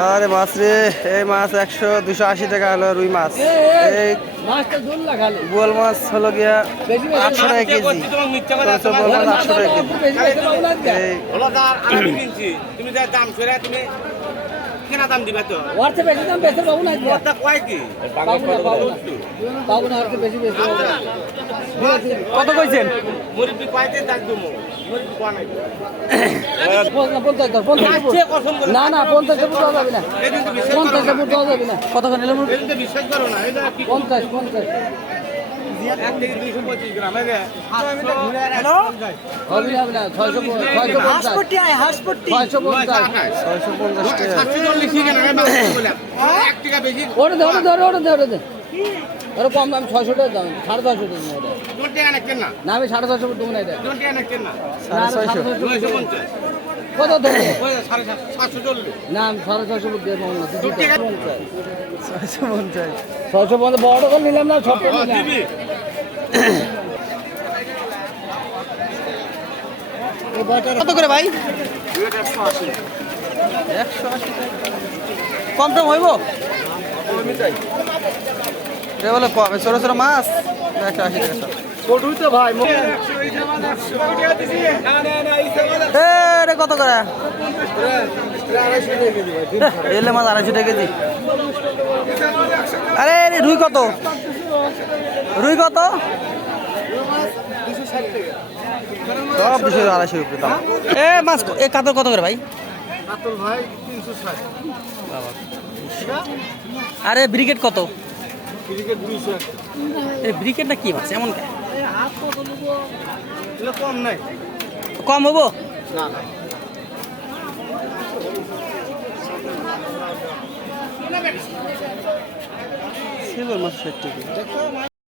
আরে মাছ রে এই মাছ একশো দুশো আশি টাকা হলো রুই মাছ। এই বোয়াল মাছ হলো গিয়া আটশো টাকা কেজি। বোয়াল মাছ আটশো টাকা কেজি। কেনা দাম দিবা তো? ওর চেয়ে বেশি দাম বেশি পাবো না ওটা কয় কি? পাবো না, ওর বেশি বেশি কত কইছেন? মুরব্বি কয়তে দাম করে না না পঞ্চাশ যাবে না। পঞ্চাশ যাবে না। নিলাম পঞ্চাশ পঞ্চাশ। ওটা কম দাম ছয়শো টাকা দাম সাড়ে ছয়শো টাকা না আমি সাড়ে ছয়শো দেবো না এটা কত দেবো না আমি সাড়ে ছয়শো দেবো না ছয়শো পঞ্চাশ ছয়শো পঞ্চাশ বড় করে নিলাম। না দিবি কত করে ভাই? একশো আশি কম টম হইব? বলে কম ছোট মাছ? একশো আশি টাকা রে কত করে? এলে মাছ আড়াইশো টাকা কেজি। আরে রুই কত? রুই কত? সব দুশো দাম। এ মাছ এ কাতল কত করে ভাই? আরে ব্রিকেট কত? না কি মাছ? এমন কম হব? না না। সিলভার মাছ ষাট টাকা